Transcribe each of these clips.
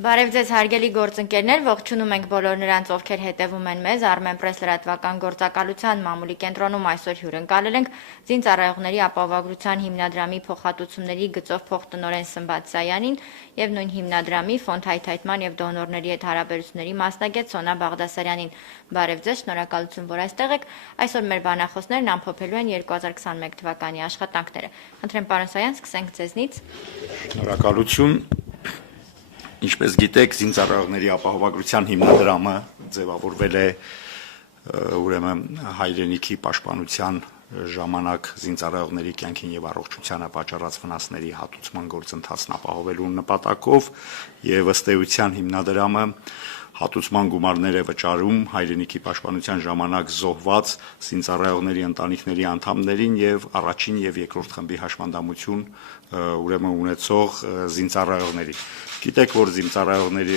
Բարև ձեզ հարգելի գործընկերներ, ողջունում ենք բոլոր նրանց, ովքեր հետևում են մեզ Armenpress լրատվական գործակալության մամուլի կենտրոնում այսօր հյուրընկալել ենք Զինծառայողների ապահովագրության հիմնադրամի փոխհատուցումների գծով փոխտնօրեն Սմբատ Սայանին եւ նույն հիմնադրամի ֆոնդ հայթայթման եւ դոնորների հետ հարաբերությունների մասնագետ Սոնա Բաղդասարյանին։ Բարև ձեզ, շնորհակալություն, որ այստեղ եք։ Այսօր մեր բանախոսներն ամփոփելու են 2021 թվականի աշխատանքները։ Խնդրեմ պարոն Սայան, սկսենք ձեզնից։ Շնորհակալություն։ Ինչպես գիտեք, Զինծառայողների ապահովագրության հիմնադրամը ձևավորվել է ուրեմն հայրենիքի պաշտպանության ժամանակ զինծառայողների կյանքին եւ առողջությանը պատճառած վնասների հատուցման գործընթացն ապահովելու նպատակով եւ ըստ էության հիմնադրամը հատուցման գումարներ է վճարում հայրենիքի պաշտպանության ժամանակ զոհված զինծառայողների ընտանիքների անդամներին եւ առաջին եւ երկրորդ խմբի հաշմանդամություն ուրեմն ունեցող զինծառայողների։ Գիտեք, որ զինծառայողների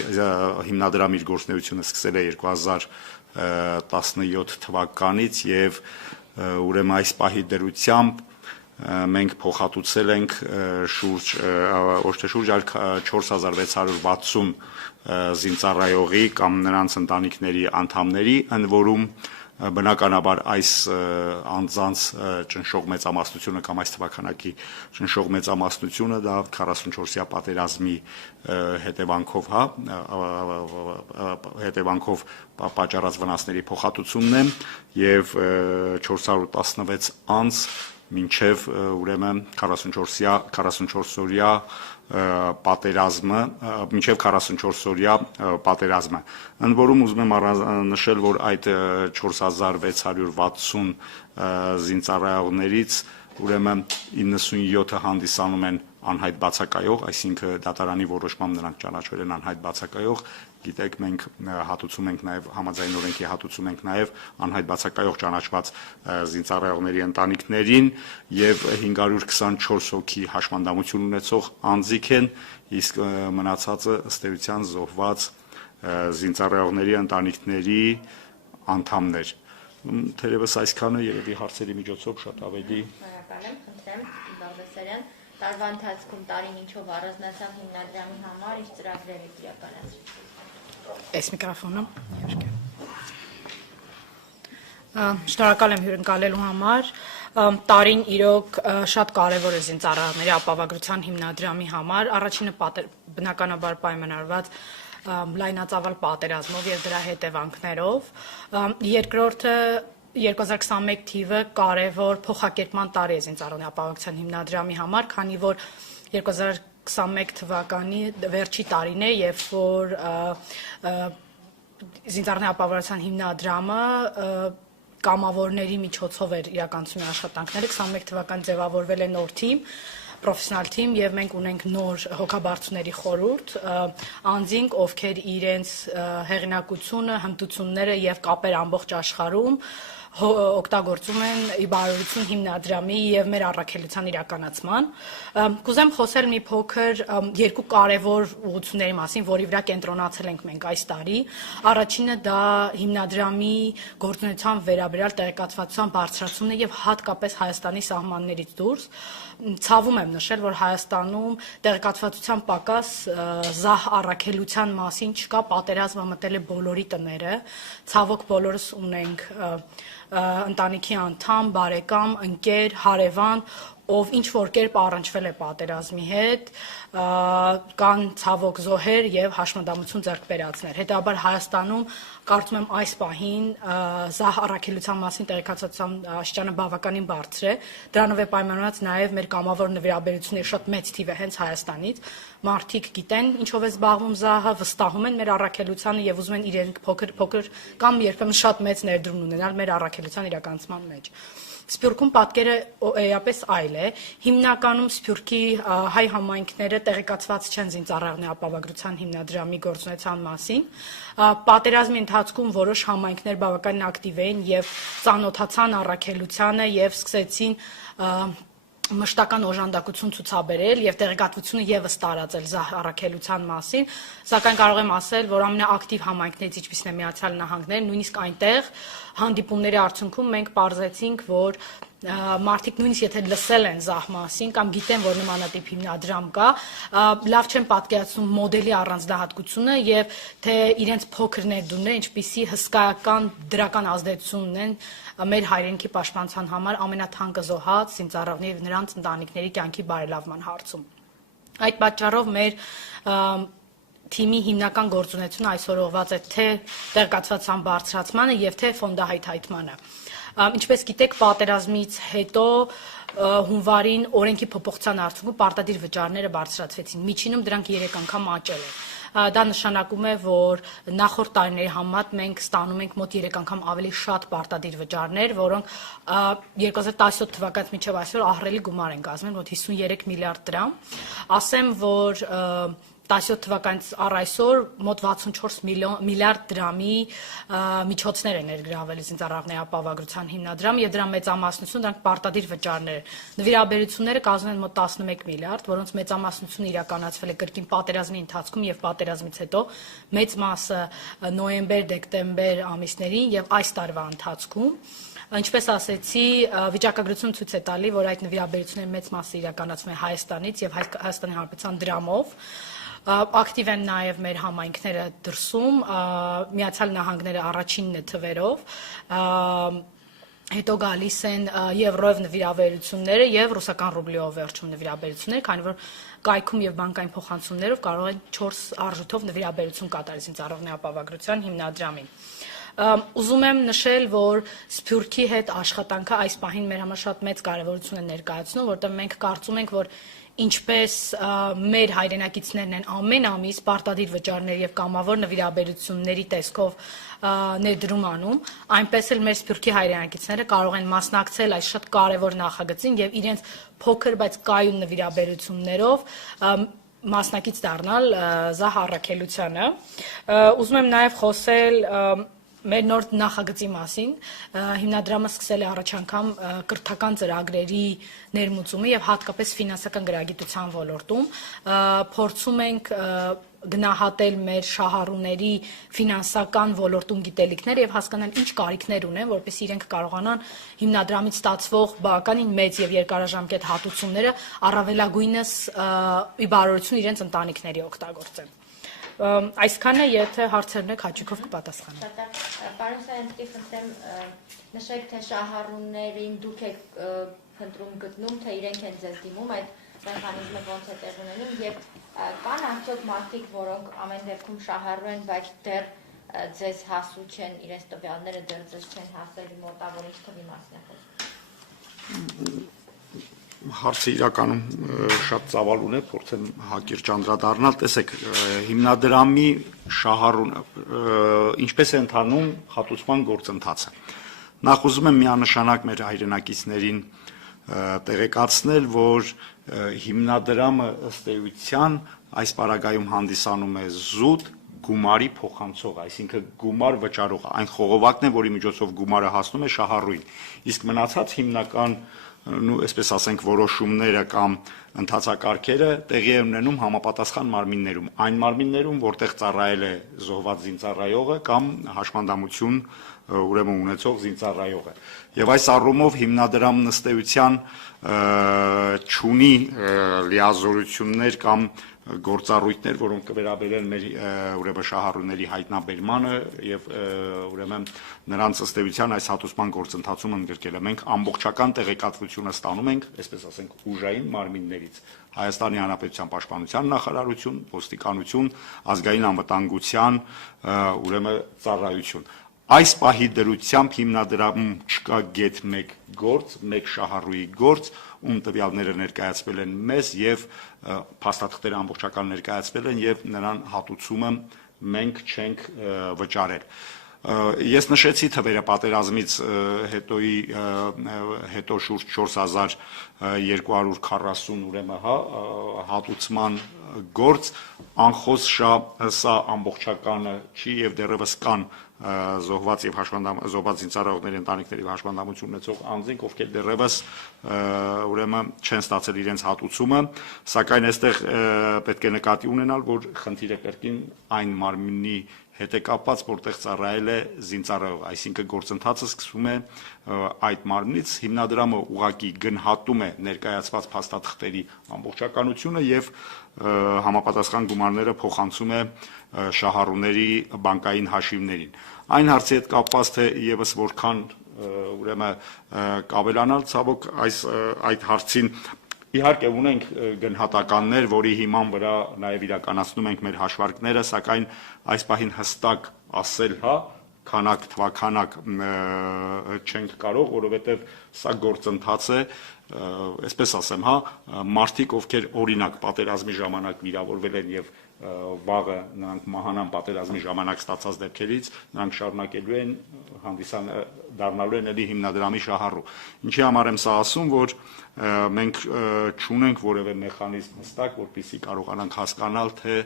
հիմնադրամի իր գործունեությունը սկսել է 2017 թվականից եւ ուրեմն այս պահի դրությամբ մենք փոխհատուցել ենք շուրջ 4660 զինծառայողի կամ նրանց ընտանիքների անդամների, ընդ որում բնականաբար այս անձանց ճնշող մեծամասնությունը կամ այս թվականակի ճնշող մեծամասնությունը դա 44-յա պատերազմի հետևանքով պատճառած վնասների փոխհատուցումն է եւ 416 անձ մինչև ուրեմն 44-օրյա պատերազմը, մինչև 44-օրյա պատերազմը։ Ընդ որում ուզում եմ նշել, որ այդ 4660 զինծառայողներից ուրեմն 97-ը հանդիսանում են անհայտ բացակայող, այսինքն դատարանի որոշմամբ նրանք ճանաչվել են անհայտ բացակայող։ Գիտեք, մենք հատուցում ենք նաև համաձայն օրենքի հատուցում ենք նաև անհայտ բացակայող ճանաչված զինծառայողների ընտանիքներին եւ 524 հոգի հաշմանդամություն ունեցող անձիկ են, իսկ մնացածը ըստ էության զոհված զինծառայողների ընտանիքների անդամներ։ Թերևս այսքանը երևի հարցերի միջոցով շատ ավելի Շնորհակալ եմ, խնդրեմ, Բաղդասարյան, տարվա ընթացքում տարին ինչով առանձնացավ հիմնադրամի համար, ինչ ծրագրեր եք իրականացրել։ Այս միկրոֆոնը։ Շնորհակալ եմ հյուրընկալելու համար։ Տարին իրոք շատ կարևոր է զինծառայողների ապահովագրության հիմնադրամի համար։ Առաջինը բնականաբար պայմանավորված լայնածավալ պատերազմով եւ դրա հետևանքներով։ Երկրորդը 2021 թիվը կարևոր փոխակերպման տարի է զինծառայողների ապահովագրության հիմնադրամի համար, քանի որ 2021 թվականի վերջի տարին է, երբ որ զինծառայողների ապահովագրության հիմնադրամը կամավորների միջոցով էր իրականացնում աշխատանքները, 21 թվականին ձևավորվել է նոր թիմ, պրոֆեսիոնալ թիմ եւ մենք ունենք նոր հոգաբարձուների խորհուրդ, անձինք, ովքեր իրենց հեղինակությունը, հմտությունները եւ կապեր ամբողջ աշխարհում օգտագործում են ի բարօրություն հիմնադրամի եւ մեր առաքելության իրականացման։ Կուզեմ խոսել մի փոքր երկու կարևոր ուղղությունների մասին, որի վրա կենտրոնացել ենք մենք այս տարի։ Առաջինը դա հիմնադրամի գործունեության վերաբերյալ տեղեկատվության բարձրացումն է եւ հատկապես Հայաստանի սահմաններից դուրս։ Ցավում եմ նշել, որ Հայաստանում տեղեկատվության պակաս զահ առաքելության մասին չկա, պատերազմը մտել է բոլորի տները։ Ցավոք բոլորս ունենք ընտանիքի անդամ, բարեկամ, ընկեր, հարևան, ով ինչ որ կերպ առնչվել է պատերազմի հետ, կան ցավոք զոհեր եւ հաշմանդամություն ձեռք բերածներ։ Հետաբար Հայաստանում կարծում եմ այս պահին զահ առաքելության մասին տեղեկատվության աստիճանը բավականին բարձր է։ Դրանով է պայմանավորված նաեւ մեր կամավոր նվիրաբերությունների շատ մեծ թիվ է հենց Հայաստանից։ Մարդիկ գիտեն ինչով է զբաղվում զահը, վստահում են մեր առաքելությանը եւ ուզում են իրենք փոքր կամ երբեմն շատ մեծ ներդրում ունենալ մեր առաքելության իրականացման մեջ։ Սփյուռքում պատկերը էապես այլ է։ Հիմնականում Սփյուռքի հայ համայնքները տեղեկացված չեն զինծառայողների ապահովագրության հիմնադրամի գործունեության մասին։ Պատերազմի ընթացքում որոշ համայնքներ բավականին ակտիվ էին եւ ծանոթացան առաքելությանը եւ սկսեցին մշտական օժանդակություն ցուցաբերել եւ տեղեկատվությունը եւս տարածել զահ առաքելության մասին, սակայն կարող եմ ասել, որ ամենաակտիվ համայնքներից ինչպիսին է Միացյալ Նահանգները, նույնիսկ այնտեղ հանդիպումների արդյունքում մենք պարզեցինք, որ մարդիկ նույնիսկ եթե լսել են զահ մասին կամ գիտեն, որ նմանատիպ հիմնադրամ կա, լավ չեն պատկերացնում մոդելի առանձնահատկությունը եւ թե իրենց փոքր ներդրումները ինչպիսի հսկայական դրական ազդեցություն ունեն մեր հայրենիքի պաշտպանության համար ամենաթանկզոհած զինծառայողների եւ նրանց ընտանիքների կյանքի բարելավման հարցում։ Այդ պատճառով մեր թիմի հիմնական գործունեությունը այսօր ուղղված է թե տեղեկացվածության բարձրացմանը եւ թե ֆոնդահայթայթմանը։ Ինչպես գիտեք, պատերազմից հետո հունվարին օրենքի փոփոխության արդյունքում պարտադիր վճարները բարձրացվեցին։ Միջինում դրանք 3 անգամ աճել են։ Դա նշանակում է, որ նախորդ տարիների համեմատ մենք ստանում ենք մոտ 3 անգամ ավելի շատ պարտադիր վճարներ, որոնք 2017 թվականից մինչև այսօր ահռելի գումար են կազմել, մոտ 53 միլիարդ դրամ։ Ասեմ, որ 17 թվականից առ այսօր մոտ 64 միլիարդ դրամի միջոցներ են ներգրավել զինծառայողների ապահովագրության հիմնադրամ եւ դրա մեծամասնությունը դրանք պարտադիր վճարներ են։ Նվիրաբերությունները կազմում են մոտ 11 միլիարդ, որոնց մեծամասնությունը իրականացվել է կրկին պատերազմի ընթացքում եւ պատերազմից հետո, մեծ մասը նոյեմբեր-դեկտեմբեր ամիսներին եւ այս տարվա ընթացքում։ Ինչպես ասեցի, վիճակագրությունը ցույց է տալի, որ այդ նվիրաբերությունների մեծ մասը իրականացվում է Հայաստանից եւ Հայաստանի Հանրապետության դրամով։ Ակտիվ են նաև մեր համայնքները դրսում, Միացյալ Նահանգները առաջինն է թվերով, հետո գալիս են եվրոյով նվիրաբերությունները եւ ռուսական ռուբլիով վերջում նվիրաբերությունները, քանի որ կայքում եւ բանկային փոխանցումներով կարող են 4 արժույթով նվիրաբերություն կատարել զինծառայողների ապահովագրության հիմնադրամին։ Ուզում եմ նշել, որ Սփյուռքի հետ աշխատանքը այս պահին մեր համար շատ մեծ կարևորություն է ներկայացնում, որտեղ մենք կարծում ենք, որ ինչպես մեր հայրենակիցներն են ամեն ամիս պարտադիր վճարներ եւ կամավոր նվիրաբերությունների տեսքով ներդրում անում, այնպես էլ մեր Սփյուռքի հայրենակիցները կարող են մասնակցել այս շատ կարևոր նախագծին եւ իրենց փոքր, բայց կայուն նվիրաբերություններով մասնակից դառնալ զահ առաքելությանը։ Ուզում եմ նաեւ խոսել մեր նոր նախագծի մասին, հիմնադրամը սկսել է առաջ անգամ կրթական ծրագրերի ներմուծումը եւ հատկապես ֆինանսական գրագիտության ոլորտում, փորձում ենք գնահատել մեր շահառուների ֆինանսական ոլորտում գիտելիքներ եւ հասկանալ ինչ կարիքներ ունեն, որպեսզի իրենք կարողանան հիմնադրամից ստացվող բավականին մեծ եւ երկարաժամկետ հատուցումները առավելագույնս ի բարօրություն իրենց ընտանիքների օգտագործեն։ Այսքանը, եթե հարցերն եք, հաճույքով կպատասխանեմ։ Պարոն Սարյանցի, խնդրեմ նշեք, թե շահառուներին դուք եք փնտրում գտնում, թե իրենք են ձեզ դիմում, այդ մեխանիզմը ոնց է տեղի ունենում եւ կան արդյոք մարդիկ, որոնք ամեն դեպքում շահառու են, բայց դեռ ձեզ հասու չեն, իրենց տվյալները դեռ ձեզ չեն հասել, մոտավոր ինչ թվի մասին է խոսքը։ Հարցը իրականում շատ ծավալուն է, փորձեմ հակիրճ անդրադառնալ, տեսեք, հիմնադրամի շահառուն ինչպես է ընթանում հատուցման գործընթացը։ Նախ ուզում եմ միանշանակ մեր հայրենակիցներին տեղեկացնել, որ հիմնադրամը ըստ էության այս պարագայում հանդիսանում է զուտ գումարի փոխանցող, այսինքն գումար վճարող, այն խողովակն է, որի միջոցով գումարը հասնում է շահառուին։ Իսկ մնացած հիմնական այսպես ասենք որոշումները կամ ընթացակարգերը տեղի են ունենում համապատասխան մարմիններում, այն մարմիններում, որտեղ ծառայել է զոհված զինծառայողը կամ հաշմանդամություն ուրեմն ունեցող զինծառայողը։ Եվ այս առումով հիմնադրամն ըստ էության չունի լիազորություններ կամ գործառույթներ, որոնք կվերաբերեն մեր ուրեմն շահառուների հայտնաբերմանը եւ ուրեմն նրանց ըստ էության այս հատուցման գործընթացում ընդգրկելը։ Մենք ամբողջական տեղեկատվությունը ստանում ենք, այսպես ասենք, ուժային մարմիններից։ Հայաստանի Հանրապետության Պաշտպանության նախարարություն, ոստիկանություն, ազգային անվտանգության ուրեմն ծառայություն։ Այս պահի դրությամբ հիմնադրամում չկա գեթ մեկ գործ, մեկ շահառուի գործ, ում տվյալները ներկայացվել են մեզ եւ փաստաթղթերը ամբողջական ներկայացվել են եւ նրան հատուցումը մենք չենք վճարել։ Ես նշեցի թվերը պատերազմից հետո շուրջ 4240 ուրեմն հատուցման գործ անխոս սա ամբողջականը չի եւ դեռևս կան զոհված եւ զոհված զինծառայողների ընտանիքների հաշվանդամություն ունեցող անձինք, ովքեր դեռևս ուրեմն չեն ստացել իրենց հատուցումը, սակայն այստեղ պետք է նկատի ունենալ, որ խնդիրը կրկին այն մարմինի հետ է կապված, որտեղ ծառայել է զինծառայող, այսինքն գործընթացը սկսվում է այդ մարմնից, հիմնադրամը ուղղակի գնահատում է ներկայացված փաստաթղթերի ամբողջականությունը եւ համապատասխան գումարները փոխանցում է շահառուների բանկային հաշիվներին։ Այն հարցի հետ կապված թե եւս որքան ուրեմն կավելանալ ցավոք այդ հարցին իհարկե ունենք գնահատականներ, որի հիման վրա նաև իրականացնում ենք մեր հաշվարկները, սակայն այս պահին հստակ ասել, քանակ, թվաքանակ չենք կարող, որովհետև սա գործընթաց է, այսպես ասեմ, մարդիկ, ովքեր օրինակ պատերազմի ժամանակ վիրավորվել են եւ վաղը նրանք մահանան պատերազմի ժամանակ ստացած դեպքերից, նրանք շարունակելու են դառնալու են էլի հիմնադրամի շահառու։ Ինչի համար եմ սա ասում, որ մենք չունենք որևէ մեխանիզմ հստակ, որպեսզի կարողանանք հասկանալ, թե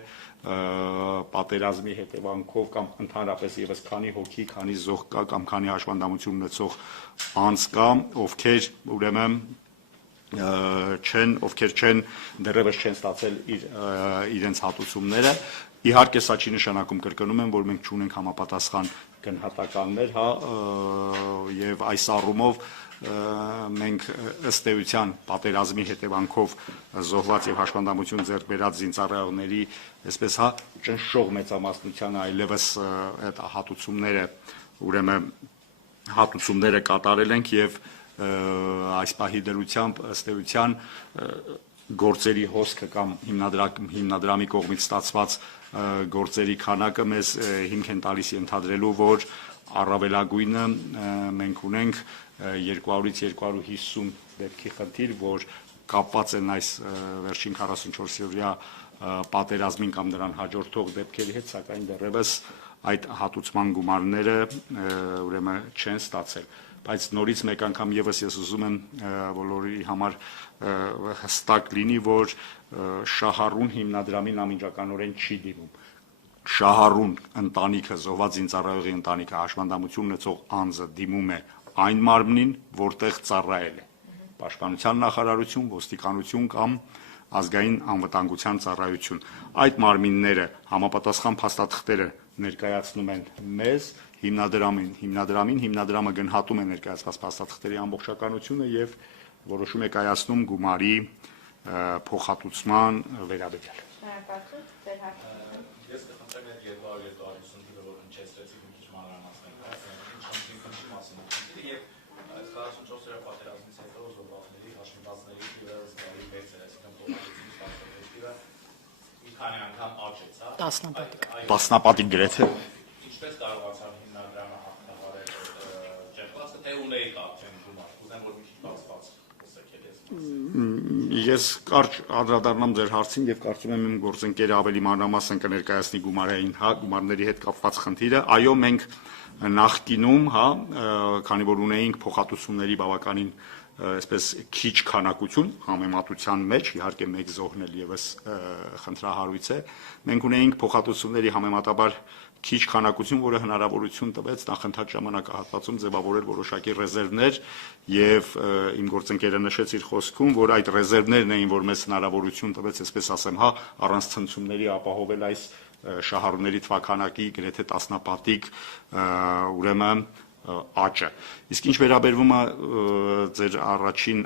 պատերազմի հետևանքով կամ ընդհանրապես եւս քանի հոգի, քանի զոհ կա կամ քանի հաշվանդամություն ունեցող անձ կա, ովքեր ուրեմն ովքեր դեռևս չեն ստացել իրենց հատուցումները։ Իհարկե սա չի նշանակում, կրկնում եմ, որ մենք չունենք համապատասխան գնահատականներ, եւ այս առումով մենք ըստ էության պատերազմի հետևանքով զոհված եւ հաշվանդամություն ձեռք բերած զինծառայողների այսպես ճնշող մեծամասնությանը այլևս այդ հատուցումները կատարել ենք եւ այս պահի դրությամբ ըստ էության գործերի հոսքը կամ հիմնադրամի կողմից ստացված գործերի քանակը մեզ հիմք են տալիս ենթադրելու, որ առավելագույնը մենք ունենք 200-ից 250 դեպքի խնդիր, որ կապված են այս վերջին 44-օրյա պատերազմին կամ նրան հաջորդող դեպքերի հետ, սակայն դեռևս այդ հատուցման գումարները ուրեմն չեն ստացել։ Բայց նորից մեկ անգամ եւս ես ուզում եմ բոլորի համար հստակ լինի, որ շահառուն հիմնադրամին անմիջականորեն չի դիմում։ Շահառուն ընտանիքը, զոհված զինծառայողի ընտանիքը, հաշվանդամություն ունեցող անձը դիմում է այն մարմնին, որտեղ ծառայել է։ Պաշտպանության նախարարություն, ոստիկանություն կամ ազգային անվտանգության ծառայություն։ Այդ մարմինները համապատասխան փաստաթղթերը ներկայացնում են մեզ, հիմնադրամը գնահատում է ներկայացված փաստաթղթերի ամբողջականությունը եւ որոշում է կայացնում գումարի փոխհատուցման վերաբերյալ։ Ես կխնդրեմ այդ 250 թիվը, որ հնչեցրեցիք մի քիչ մանրամասն ինչ մասին է եւ 44-օրյա պատերազմից հետո զոհվածների հաշվվածների թիվը զգալի մեծ է, այսինքն փոխհատուցումից ստացած թիվը մի քանի անգամ աճեց, Տասնապատիկ գրեթե։ Ինչպես կարողացավ հիմնադրամը հաղթահարել ճեղքվածքը, թե ունեիք արդեն գումար, ուզեմ որ մի քիչ բացված Ես կարճ անդրադառնամ ձեր հարցին եւ կարծում եմ իմ գործընկերը ավելի մանրամասն կներկայացնի գումարների հետ կապված խնդիրը։ Այո, մենք նախկինում, քանի որ ունեինք փոխհատուցումների բավականին այսպես քիչ քանակություն համեմատության մեջ, իհարկե մեկ զոհն էլ եւս խնդրահարույց է, մենք ունեինք փոխհատուցումների համեմատաբար քիչ քանակություն, որը հնարավորություն տվեց նախընթաց ժամանակահատվածում ձևավորել որոշակի ռեզերվներ եւ իմ գործընկերը նշեց իր խոսքում, որ այդ ռեզերվներն էին, որ մեզ հնարավորություն տվեց, այսպես ասեմ, առանց ցնցումների ապահովել այս շահառուների թվաքանակի գրեթե տասնապատիկ ուրեմն աճը։ Իսկ ինչ վերաբերվում է ձեր առաջին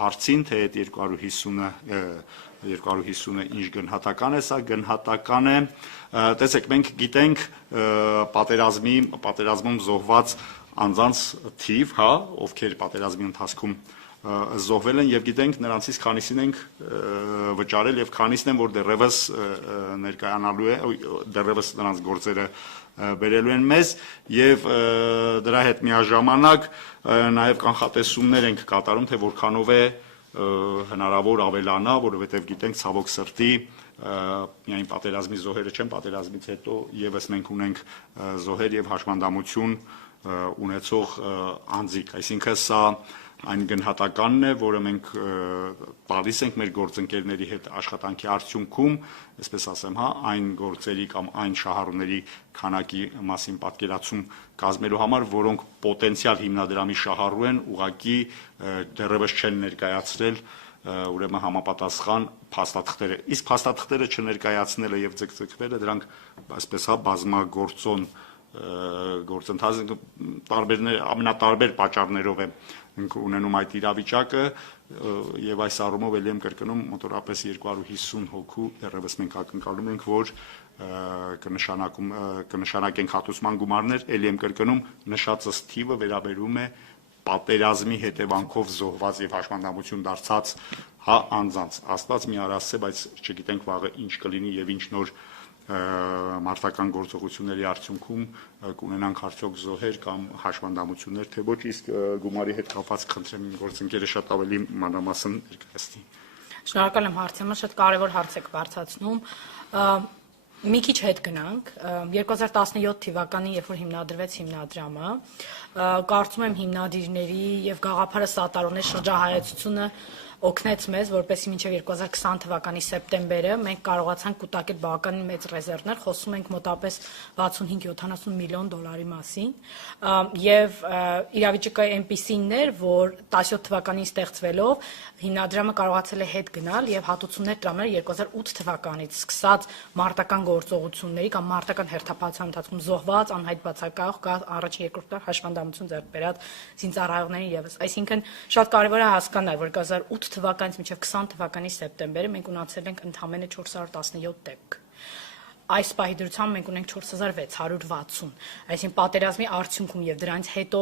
հարցին, թե այդ 250-ը ինչ գնահատական է, սա գնահատական է, տեսեք, մենք գիտենք պատերազմում զոհված անձանց թիվ, ովքեր պատերազմի ընթացքում զոհվել են եւ գիտենք նրանցից քանիսին ենք վճարել եւ քանիսն են որ դեռևս ներկայանալու է, դեռևս նրանց գործերը բերելու են մեզ եւ դրա հետ միաժամանակ նաեւ կանխատեսումներ ենք կատարում, թե որքանով է հնարավոր ավելանա, որովհետեւ գիտենք ցավոք սրտի միայն պատերազմի զոհերը չեն, պատերազմից հետո եւս մենք ունենք զոհեր եւ հաշվանդամություն ունեցող անձիկ, այսինքն սա այն գնահատականն է, որը մենք տալիս ենք մեր գործընկերների հետ աշխատանքի արդյունքում, այսպես ասեմ, այն գործերի կամ այն շահառուների քանակի մասին պատկերացում կազմելու համար, որոնք պոտենցիալ հիմնադրամի շահառու են, ուղղակի դեռևս չեն ներկայացրել ուրեմն համապատասխան փաստաթղթերը։ Իսկ փաստաթղթերը չներկայացնելը եւ ձգձգվելը դրանք այսպես հա բազմագործոն գործընթաց ամենատարբեր պատճառներով է ունենում այդ իրավիճակը եւ այս առումով ելի եմ կրկնում մոտորապես 250 հոգու դեռևս մենք ակնկալում ենք որ կնշանակենք հատուցման գումարներ ելի եմ կրկնում նշածս թիվը վերաբերում է պատերազմի հետևանքով զոհված եւ հաշմանդամություն դարձած հա անձանց աստված մի արասցե բայց չգիտենք վաղը ինչ կլինի եւ ինչ նոր մարտական գործողությունների արդյունքում կունենանք արդյոք զոհեր կամ հաշվանդամություններ, թե ոչ իսկ գումարի հետ կապված խնդրեմ իմ գործընկերը շատ ավելի մանրամասն ներկայացնի։ Շնորհակալ եմ հարցը, շատ կարևոր հարց եք բարձրացնում։ Մի քիչ հետ գնանք 2017 թվականին, երբ որ հիմնադրվեց հիմնադրամը, կարծում եմ հիմնադիրների եւ գաղափարը սատարողների շրջահայացությունը օգնեց մեզ, որպեսզի մինչև 2020 թվականի սեպտեմբերը մենք կարողացանք կուտակել բավականին մեծ ռեզերվներ, խոսում ենք մոտապես 65-70 միլիոն դոլարի մասին, եւ իրավիճակը այնպիսին էր, որ 17 թվականին ստեղծվելով հիմնադրամը կարողացել է հետ գնալ եւ հատուցումներ տրամել 2008 թվականից սկսած մարտական գործողությունների կամ մարտական հերթապահության ընթացքում զոհված, անհայտ բացակայող առաջին երկրորդ դար հաշվանդամություն ձեռք բերած զինծառայողներին եւս։ Այսինքն շատ կարեւոր է հասկանալ, որ 2008 թվականից մինչև 20 թվականի սեպտեմբերը մենք ունեցել ենք ընդամենը 417 դեպք։ Այս պահի դրությամբ մենք ունենք 4660, այսինքն պատերազմի արդյունքում եւ դրանից հետո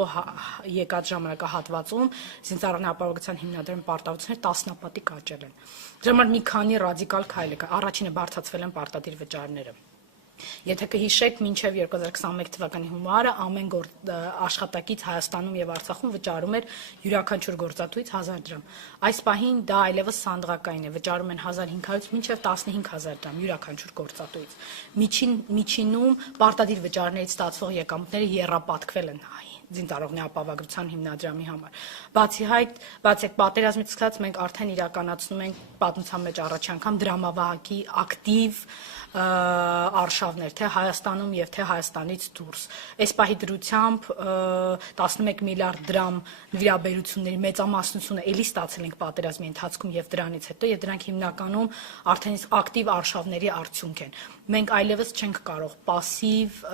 եկած ժամանակահատվածում զինծառայողների ապահովության հիմնադրամի պարտավորությունները տասնապատիկ աճել են։ Դրա համար մի քանի ռադիկալ քայլ է, առաջինը բարձրացվել են պարտադիր վճարները։ Եթե կհիշեք, մինչև 2021 թվականի հունվարը ամեն աշխատակից Հայաստանում եւ Արցախում վճարում էր յուրաքանչյուր գործատուից 1000 դրամ։ Այս պահին դա այլևս սանդղակային է, վճարում են 1500-ից մինչև 15000 դրամ յուրաքանչյուր գործատուից։ Միջինում պարտադիր վճարներից ստացվող եկամուտները եռապատկվել են զինծառայողների ապահովագրության հիմնադրամի համար։ Բացի այդ պատերազմից սկսած մենք արդեն իրականացնում ենք պատմության մեջ առաջին անգամ դրամավահակի ակտիվ արշավներ, թե Հայաստանում եւ թե Հայաստանից դուրս։ Այս պահի դրությամբ 11 միլիարդ դրամ նվիրաբերությունների մեծամասնությունը ելի ստացել ենք պատերազմի ընթացքում եւ դրանից հետո եւ դրանք հիմնականում արդեն ակտիվ արշավների արդյունք են։ Մենք այլևս չենք կարող пассив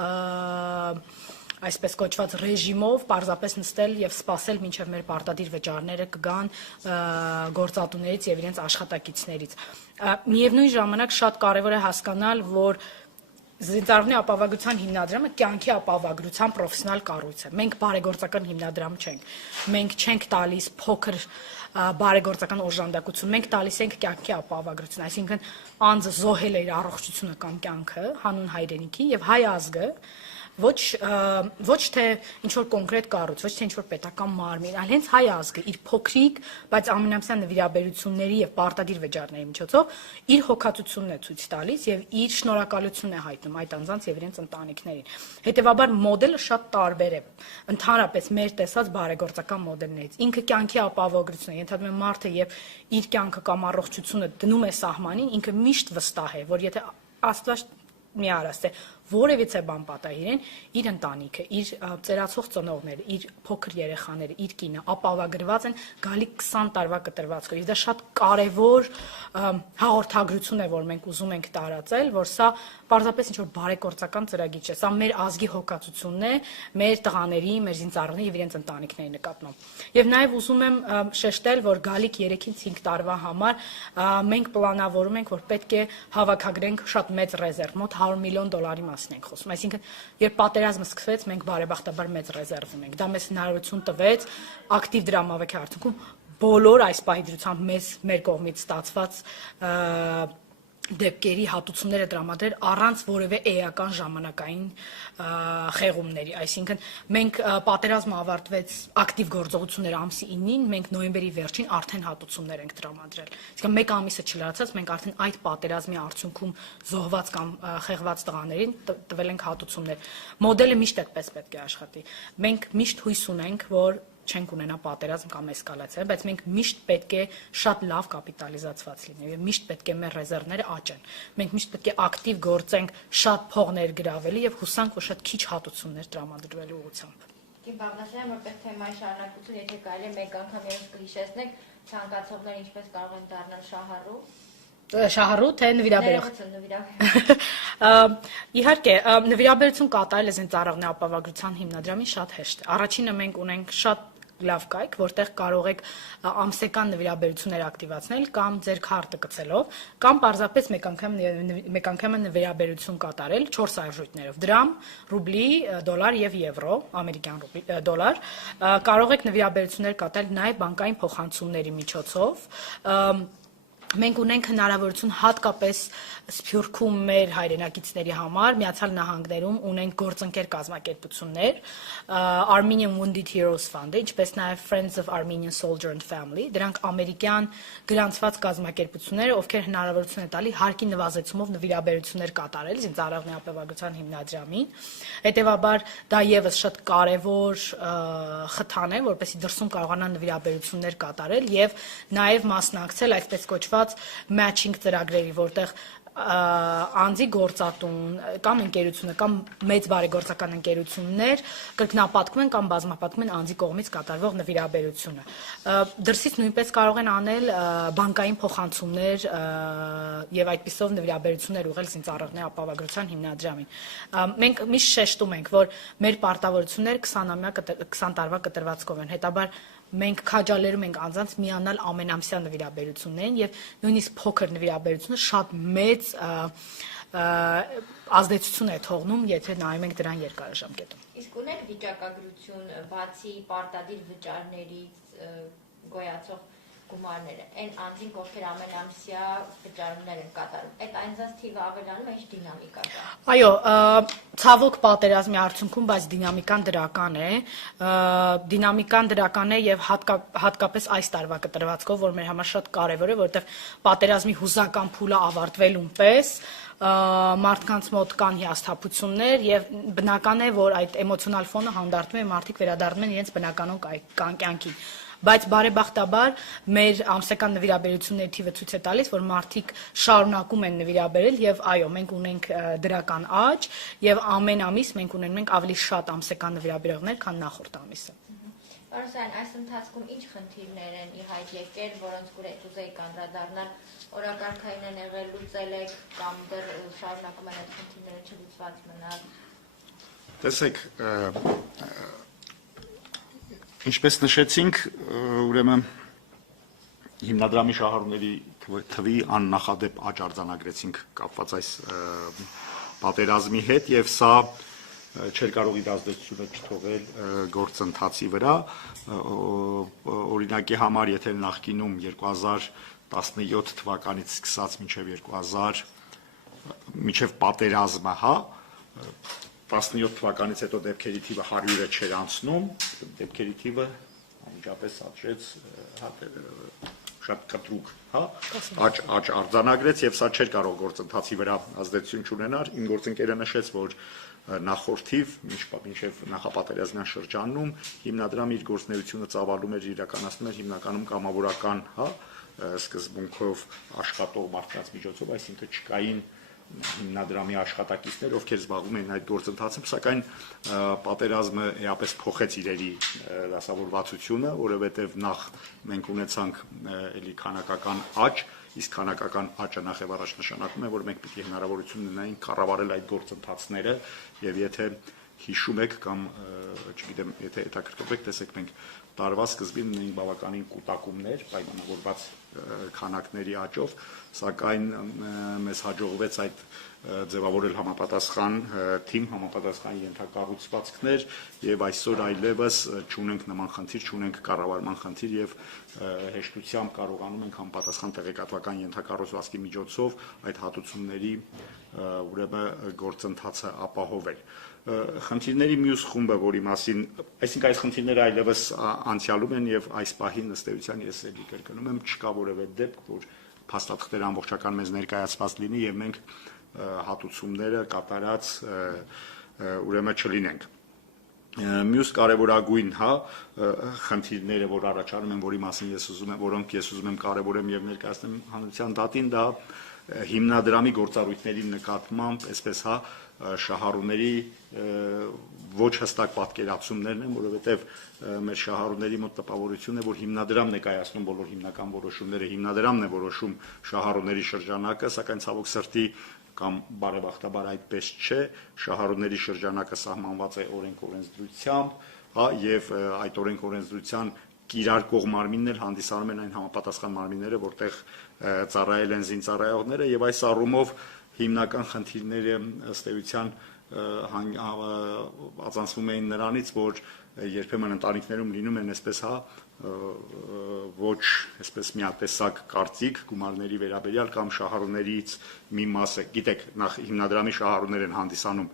այսպես կոչված ռեժիմով պարզապես նստել եւ սպասել մինչեւ մեր պարտադիր վճարները կգան գործատուներից եւ իրենց աշխատակիցներից։ Միևնույն ժամանակ շատ կարեւոր է հասկանալ, որ զինծառայողների ապահովագրության հիմնադրամը կյանքի ապահովագրության պրոֆեսիոնալ կառույց է։ Մենք բարեգործական հիմնադրամ չենք։ Մենք չենք տալիս փոքր բարեգործական օժանդակություն, մենք տալիս ենք կյանքի ապահովագրություն, այսինքն անձը զոհել է իր առողջությունը կամ կյանքը հանուն հայրենիքի եւ հայ ազգը ոչ թե ինչ որ կոնկրետ կառույց, ոչ թե ինչ որ պետական մարմին, այլ հենց հայ ազգը իր փոքրիկ, բայց ամենամսյան նվիրաբերությունների եւ պարտադիր վճարների միջոցով իր հոգացությունն է ցույց տալիս եւ իր շնորհակալությունն է հայտնում այդ անձանց եւ իրենց ընտանիքներին։ Հետեւաբար մոդելը շատ տարբեր է, ընդհանրապես մեր տեսած բարեգործական մոդելներից։ Ինքը կյանքի ապահովագրություն է, ենթադրում է մարդը եւ իր կյանքը կամ առողջությունը դնում է սահմանին, ինքը միշտ վստահ է, որ եթե Աստված մի արաստ է որևիցե բան պատահի իրեն, իր ընտանիքը, իր ծերացող ծնողները, իր փոքր երեխաները, իր կինը ապահովագրված են գալի 20 տարվա կտրվածքով։ Եվ դա շատ կարևոր հաղորդագրություն է, որ մենք ուզում ենք տարածել, որ սա պարզապես ինչ-որ բարեգործական ծրագիր չէ, սա մեր ազգի հոգացությունն է, մեր տղաների, մեր զինծառայողների եւ իրենց ընտանիքների նկատմամբ։ Եվ նաեւ ուզում եմ շեշտել, որ գալիք 3-ից 5 տարվա համար մենք պլանավորում ենք, որ պետք է հավաքագրենք շատ մեծ ռեզերվ, մոտ $100 միլիոն ենք խոսում, այսինքն երբ պատերազմը սկսվեց, մենք բարեբախտաբար մեծ ռեզերվ ունենք։ Դա մեզ հնարավորություն տվեց ակտիվ դրամավեքի արդյունքում բոլոր այս պահի դրությամբ մեր կողմից ստացված դեպքերի հատուցումները տրամադրել առանց որևէ էական ժամանակային խեղումների, այսինքն մենք պատերազմը ավարտվեց ակտիվ գործողություններ ամսի 9-ին, մենք նոյեմբերի վերջին արդեն հատուցումներ ենք տրամադրել։ Այսինքն մեկ ամիսը չլրացած մենք արդեն այդ պատերազմի արդյունքում զոհված կամ խեղված տղաներին տվել ենք հատուցումներ։ Մոդելը միշտ այդպես պետք է աշխատի։ Մենք միշտ հույս ունենք, որ չենք ունենա պատերազմ կամ էսկալացիա, բայց մենք միշտ պետք է շատ լավ կապիտալիզացված լինենք եւ միշտ պետք է մեր ռեզերվները աճեն։ Մենք միշտ պետք է ակտիվ գործենք շատ փող ներգրավելի եւ հուսանք, որ շատ քիչ հատուցումներ տրամադրվելու ուղղությամբ։ Տիկին Բաղդասարյան, որպես թեմայի շարունակություն, եթե կարելի է մեկ անգամ ևս կհիշեցնեք, ցանկացողները ինչպես կարող են դառնալ շահառու։ Շահառու թե նվիրաբերող։ Իհարկե, նվիրաբերություն կատարել ես ծառայողների ապահովագրության հիմնադրամին շատ հեշտ է։ Առաջինը մենք ունենք շատ լավ կայք, որտեղ կարող եք ամսական նվիրաբերություններ ակտիվացնել կամ ձեր քարտը գցելով, կամ պարզապես մեկ անգամ նվիրաբերություն կատարել 4 արժույթներով՝ դրամ, ռուբլի, դոլար եւ եվրո, ամերիկյան դոլար։ Կարող եք նվիրաբերություններ կատարել նաեւ բանկային փոխանցումների միջոցով։ Մենք ունենք հնարավորություն հատկապես Սփյուռքում մեր հայրենակիցների համար Միացյալ Նահանգներում ունենք գործընկեր կազմակերպություններ, Armenian Wounded Heroes Fund-ը, ինչպես նաև Friends of Armenian Soldier and Family, դրանք ամերիկյան գրանցված կազմակերպություններ, ովքեր հնարավորություն են տալի հարկի նվազեցումով նվիրաբերություններ կատարել զինծառայողների ապահովագրության հիմնադրամին։ Հետևաբար դա եւս շատ կարեւոր խթան է, որպեսզի դրսում կարողանան նվիրաբերություններ կատարել եւ նաև մասնակցել այսպես կոչված matching ծրագրերի, որտեղ անձի գործատուն կամ ընկերությունը կամ մեծ բարեգործական ընկերություններ կրկնապատկում են կամ բազմապատկում են անձի կողմից կատարվող նվիրաբերությունը։ Դրսից նույնպես կարող են անել բանկային փոխանցումներ եւ այդպիսով նվիրաբերություններ ուղղել զինծառայողների ապահովագրության հիմնադրամին։ Մենք միշտ շեշտում ենք, որ մեր պարտավորությունները 20 տարվա կտրվածքով են, հետաբար մենք քաջալերում ենք անձանց միանալ ամենամսյա նվիրաբերություններին եւ նույնիսկ փոքր նվիրաբերությունը շատ մեծ ազդեցություն է թողնում, եթե նայում ենք դրան երկարաժամկետում։ Իսկ ունեք վիճակագրություն բացի պարտադիր վճարներից գոյացող գումարները, այն անձին, ովքեր ամենամսյա վճարումներ են կատարում, այդ այնձանց թիվը ավելանում է, ինչ դինամիկա կա։ Այո, ցավոք պատերազմի արդյունքում, բայց դինամիկան դրական է։ Դինամիկան դրական է եւ հատկապես այս տարվա կտրվածքով, որ մեր համար շատ կարեւոր է, որովհետեւ պատերազմի հուզական փուլը ավարտվելուն պես մարդկանց մոտ կան հիասթափություններ եւ բնական է, որ այդ էմոցիոնալ ֆոնը հանդարտվում է, մարդիկ վերադառնում են իրենց բնականոն կյանքին։ Բայց բարեբախտաբար մեր ամսական նվիրաբերությունների թիվը ցույց է տալիս, որ մարդիկ շարունակում են նվիրաբերել եւ այո, մենք ունենք դրական աճ եւ ամեն ամիս մենք ունենում ենք ավելի շատ ամսական նվիրաբերողներ, քան նախորդ ամիսը։ Պարոն Սարյան, այս ընթացքում ինչ խնդիրներ են ի հայտ եկել, որոնց կուզեիք անդրադառնալ, օրակարգային են եղել, լուծել եք կամ դեռ շարունակում են այդ խնդիրները չլուծված մնալ։ Տեսեք, ինչպես նշեցինք, ուրեմն հիմնադրամի շահառուների թվի աննախադեպ աճ արձանագրեցինք կապված այս պատերազմի հետ եւ սա չէր կարող իր ազդեցությունը չթողել գործընթացի վրա, օրինակի համար, եթե նախկինում 2017 թվականից սկսած մինչև պատերազմը, 17 թվականից հետո դեպքերի թիվը 100-ը չէր անցնում, դեպքերի թիվը անմիջապես աճեց շատ կտրուկ, աճ արձանագրեց եւ սա չէր կարող գործընթացի վրա ազդեցություն չունենալ։ Իմ գործընկերը նշեց, որ նախորդիվ մինչև նախապատերազմյան շրջանում հիմնադրամը իր գործունեությունը ծավալում էր, իրականացնում էր հիմնականում կամավորական, սկզբունքով աշխատող մարդկանց միջոցով, այսինքն չկային հիմնադրամի աշխատակիցներ, ովքեր զբաղվում էին այդ գործընթացում, սակայն պատերազմը էապես փոխեց իրերի դասավորվածությունը, որովհետև նախ մենք ունեցանք էլի քանակական աճ, իսկ քանակական աճը նախ եւ առաջ նշանակում է, որ մենք պիտի հնարավորություն ունենայինք կառավարել այդ գործընթացները, եւ եթե հիշում եք կամ չգիտեմ, եթե հետաքրքրվեք, տեսեք մենք տարվա սկզբին ունեինք բավականին կուտակումներ, պայմանավորված քանակների աճով, սակայն մեզ հաջողվեց այդ ձևավորել համապատասխան թիմ, համապատասխան ենթակառուցվածքներ եւ այսօր այլևս չունենք նման խնդիր, չունենք կառավարման խնդիր եւ հեշտությամբ կարողանում ենք համապատասխան տեղեկատվական ենթակառուցվածքի միջոցով այդ հատուցումների ուրեմն գործընթացը ապահովել։ Խնդիրների մյուս խումբը, որի մասին, այսինքն այս խնդիրները այլևս անցյալում են եւ այս պահին ըստ էության ես էլի կրկնում եմ, չկա որևէ դեպք, որ փաստաթղթերը ամբողջական մեզ ներկայացված լինի եւ մենք հատուցումները կատարած ուրեմն չլինենք։ Մյուս կարևորագույն խնդիրները, որ առաջանում են, որի մասին որոնք ես ուզում եմ կարևորեմ եւ ներկայացնեմ հանրության դատին, դա հիմնադրամի գործառույթների նկատմամբ, այսպես հա, շահառուների ոչ հստակ պատկերացումներն են, որովհետև մեր շահառուների մոտ տպավորությունն է, որ հիմնադրամն է կայացնում բոլոր հիմնական որոշումները, հիմնադրամն է որոշում շահառուների շրջանակը, սակայն ցավոք սրտի կամ բարեբախտաբար այդպես չէ, շահառուների շրջանակը սահմանված է օրենսդրությամբ, հա, եւ այդ օրենսդրության կիրարկող մարմիններ հանդիսանում են այն համապատասխան մարմինները, որտեղ ծառայել են զինծառայողները եւ այս առումով հիմնական խնդիրները ըստ էության ածանցվում էին նրանից, որ երբեմն ընտանիքներում լինում են այսպես հա ոչ այսպես միատեսակ կարծիք գումարների վերաբերյալ կամ շահառուներից մի մասը, գիտեք, նախ հիմնադրամի շահառուներ են հանդիսանում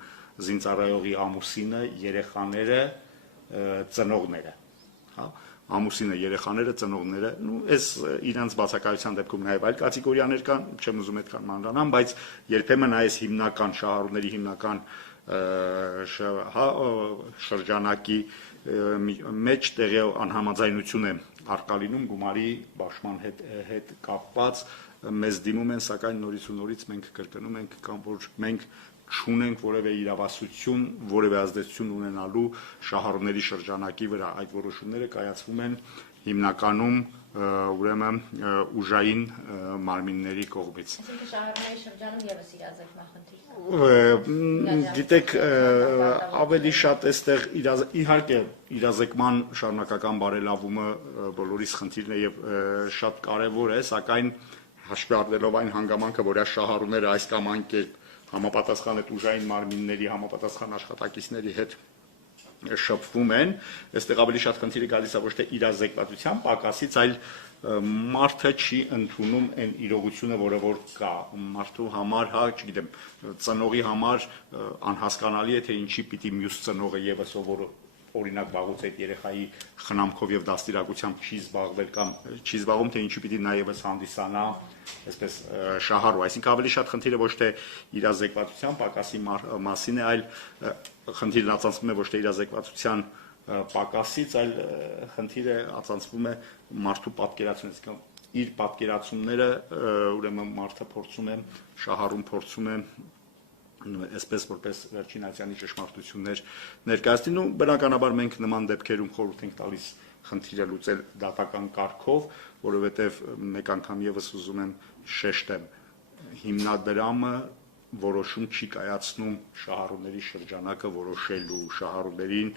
զինծառայողի ամուսինը, երեխաները, ծնողները, հա, ամուսինը, երեխաները, ծնողները, այս իրանց բացակայության դեպքում նաև այլ կատեգորիաներ կան, չեմ ուզում այդքան մանրանամ, բայց երբեմն այս հիմնական շահառուների հիմնական շրջանակի մեջ տեղի անհամաձայնություն է առկա լինում գումարի բաշխման հետ կապված, մեզ դիմում են, սակայն նորից ու նորից մենք կրկնում ենք, կամ որ մենք չունենք որևէ իրավասություն, որևէ ազդեցություն ունենալու շահառուների շրջանակի վրա, այդ որոշումները կայացվում են հիմնականում ուրեմն ուժային մարմինների կողմից։ Այսինքն շահառուների շրջանում եւս իրազեկման խնդիր։ Գիտեք, ավելի շատ այստեղ իհարկե իրազեկման շարունակական բարելավումը բոլորիս խնդիրն է եւ շատ կարեւոր է, սակայն հաշվի առնելով այն հանգամանքը, որ այս շահառուները այս կամ այն կերպ համապատասխան այդ ուժային մարմինների համապատասխան աշխատակիցների հետ շփվում են, այստեղ ավելի շատ խնդիրը գալիս է ոչ թե իրազեկվածության պակասից, այլ մարդը չի ընդունում այն իրողությունը, որը որ կա, մարդու համար, հա, չգիտեմ, ծնողի համար անհասկանալի է, թե ինչի պիտի մյուս ծնողը եւս ով օրինակ վաղուց այդ երեխայի խնամքով եւ դաստիարակությամբ չի զբաղվել կամ չի զբաղվում, թե ինչի պիտի նա եւս հանդիսանա այսպես շահառու, այսինքն ավելի շատ խնդիրը ոչ թե իրազեկվածության պակասի մասին է, այլ խնդիրն ածանցվում է ոչ թե իրազեկվածության պակասից, այլ խնդիրը ածանցվում է մարդու պատկերացումից, կամ իր պատկերացումները ուրեմն մարդը փորձում է, շահառուն փորձում է այսպես որպես վերջին ասյանի ճշմարտություններ ներկայացնի, ու բնականաբար մենք նման դեպքերում խորհուրդ ենք տալիս խնդիրը լուծել դատական կարգով, որովհետև մեկ անգամ եւս ուզում եմ շեշտեմ, հիմնադրամը որոշում չի կայացնում շահառուների շրջանակը որոշելու, շահառուներին,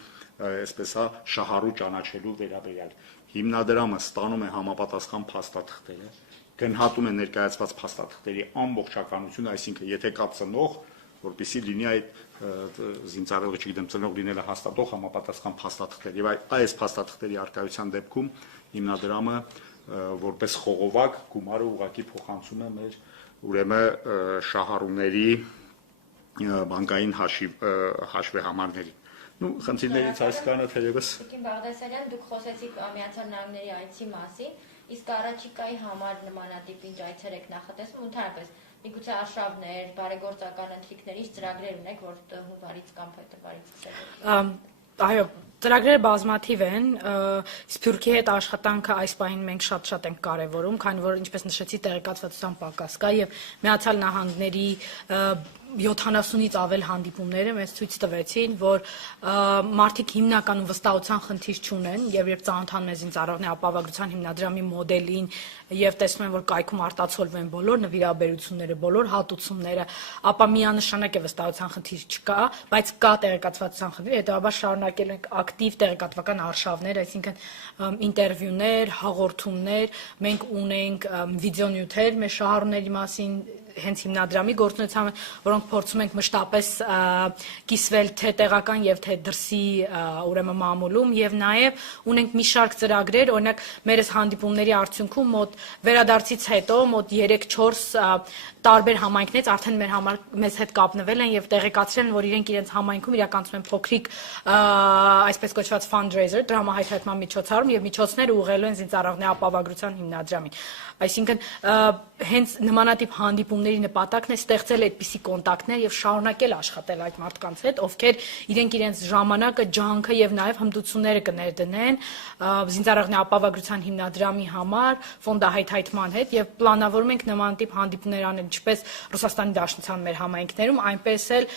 այսպես հա, շահառու ճանաչելու վերաբերյալ։ Հիմնադրամը ստանում է համապատասխան փաստաթղթերը, գնահատում է ներկայացված փաստաթղթերի ամբողջականությունը, այսինքն եթե կա ծնող, որպեսզի լինի այդ զինծառայողը, չգիտեմ, ծնող լինելը հաստատող համապատասխան փաստաթղթեր, եւ այս փաստաթղթերի արկայության դեպքում հիմնադրամը որպես խողովակ գումարը ուղղակի փոխանցում է մեր ուրեմն շահառուների բանկային հաշվեհամարներին։ Ну, խնդիրներից այս կանը թերևս։ Տիկին Բաղդասարյան, դուք խոսեցիք Միացյալ Նահանգների այցի մասին, իսկ առաջիկայի համար նմանատիպ ինչ այցեր եք նախատեսում, ընդհանրապես միգուցե արշավներ, բարեգործական ընթրիքների ծրագրեր ունեք, որ հունվարից կամ փետրվարից սկսեք։ Այո, ծրագրերը բազմաթիվ են, Սփյուռքի հետ աշխատանքը այս պահին մենք շատ ենք կարևորում, քանի որ ինչպես նշեցի, տեղեկատվության պակաս կա եւ Միացյալ Նահանգների 70-ից ավել հանդիպումները մեզ ցույց տվեցին, որ մարդիկ հիմնականում վստահության խնդիր չունեն, եւ երբ ծանոթանում են զինծառայողների ապահովագրության հիմնադրամի մոդելին եւ տեսնում են, որ կայքում արտացոլվում են բոլոր նվիրաբերությունները, բոլոր հատուցումները, ապա միանշանակ է վստահության խնդիր չկա, բայց կա տեղեկատվության խնդիր, հետեւաբար շարունակել ենք ակտիվ տեղեկատվական արշավներ, այսինքն ինտերվյուներ, հաղորդումներ, մենք ունենք վիդեոնյութեր մեր շահառուների մասին, հենց հիմնադրամի գործունեությամբ, որոնք փորձում ենք մշտապես կիսվել թե տեղական եւ թե դրսի ուրեմն մամուլում եւ նաեւ ունենք մի շարք ծրագրեր, օրինակ մերս հանդիպումների արդյունքում մոտ վերադարձից հետո մոտ 3-4 տարբեր համայնքներից արդեն մեզ հետ կապնվել են եւ տեղեկացրել են, որ իրենք իրենց համայնքում իրականացնում են փոքրիկ այսպես կոչված fundraiser, դրամահայթայթման միջոցառում եւ միջոցները ուղղելու են զինծառայողների ապահովագրության հիմնադրամին։ Այսինքն հենց նմանատիպ հանդիպումների ընկերությունների նպատակն է ստեղծել այդպիսի կոնտակտներ եւ շարունակել աշխատել այդ մարդկանց հետ, ովքեր իրենց ժամանակը, ջանքը եւ նաեւ հմտությունները կներդնեն զինծառայողների ապահովագրության հիմնադրամի համար ֆոնդահայթայթման հետ եւ պլանավորում ենք նման տիպ հանդիպումներ անել ինչպես Ռուսաստանի Դաշնության մեր համայնքներում, այնպես էլ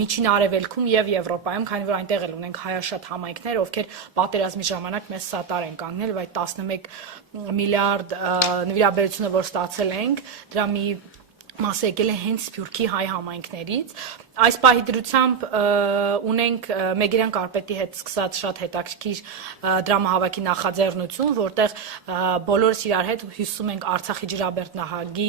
Միջին Արևելքում եւ Եվրոպայում, քանի որ այնտեղ էլ ունենք հայաշատ համայնքներ, ովքեր պատերազմի ժամանակ մեզ սատար են կանգնել, եւ այդ 11 միլիարդ նվիրաբերությունը, որ ստացել ենք, դրա մի մասը եկել է հենց Սփյուռքի հայ համայնքներից։ Այս պահի դրությամբ ունենք Մեգերյան Կարպետի հետ սկսած շատ հետաքրքիր դրամահավաքի նախաձեռնություն, որտեղ բոլորս իրար հետ հյուսում ենք Արցախի Ջրաբերդ նահանգի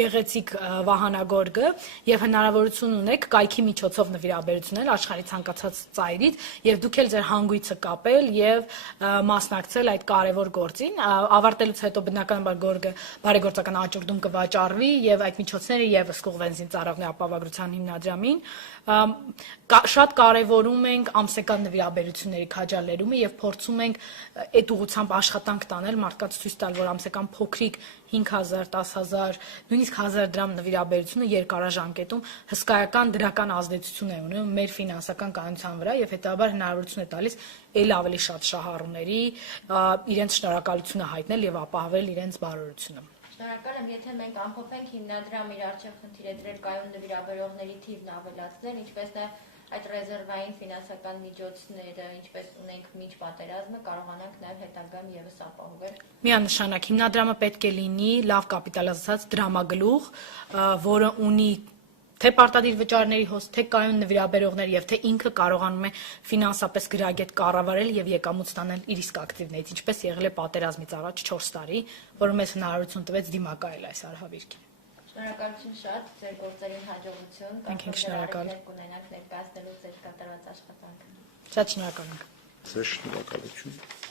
գեղեցիկ վահանագորգը եւ հնարավորություն ունեք կայքի միջոցով նվիրաբերություններ աշխարհի ցանկացած ծայրից եւ դուք էլ ձեր հանգույցը կապել եւ մասնակցել այդ կարեւոր գործին։ Ավարտելուց հետո բնականաբար գորգը բարեգործական աճուրդում կվաճառվի եւ այդ միջոցները եւս կուղղվեն զինծառայողների ապահովագրության հիմնադրամին։ Շատ կարևորում ենք ամսական նվիրաբերությունների քաջալերումը եւ փորձում ենք այդ ուղղությամբ աշխատանք տանել, մարդկանց ցույց տալ, որ ամսական փոքրիկ 5000, 10000, նույնիսկ 1000 դրամ նվիրաբերությունը երկարաժամկետում հսկայական դրական ազդեցություն է ունենում մեր ֆինանսական կանոնության վրա եւ հետաբար հնարավորություն է տալիս ել ավելի շատ շահառուների իրենց շնորհակալությունը հայտնել եւ ապահովել իրենց բարօրությունը։ Շնորհակալ եմ, եթե մենք ամփոփենք հիմնադրամը իր առջև խնդիր է դրել կայուն նվիրաբերողների թիվն ավելացնել, ինչպես նաև այդ ռեզերվային ֆինանսական միջոցները, ինչպես ունենք մինչ պատերազմը, կարողանանք նաև հետագայում եւս ապահովել։ Միանշանակ հիմնադրամը պետք է լինի լավ կապիտալիզացված դրամագլուխ, որը ունի թե պարտադիր վճարների հոսք, թե կայուն նվիրաբերողներ եւ թե ինքը կարողանում է ֆինանսապես գրագետ կառավարել եւ եկամուտ ստանալ իր իսկ ակտիվներից, ինչպես եղել է պատերազմից առաջ 4 տարի, որը մեզ հնարավորություն տվեց դիմակայել այս արհավիրքին։ Շնորհակալություն շատ, ձեր գործերին հաջողություն, շնորհակալ կունենանք ներկայացնելու ձեր կատարած աշխատանքը։ Շատ շնորհակալ ենք։ Ձեր շնորհակալություն։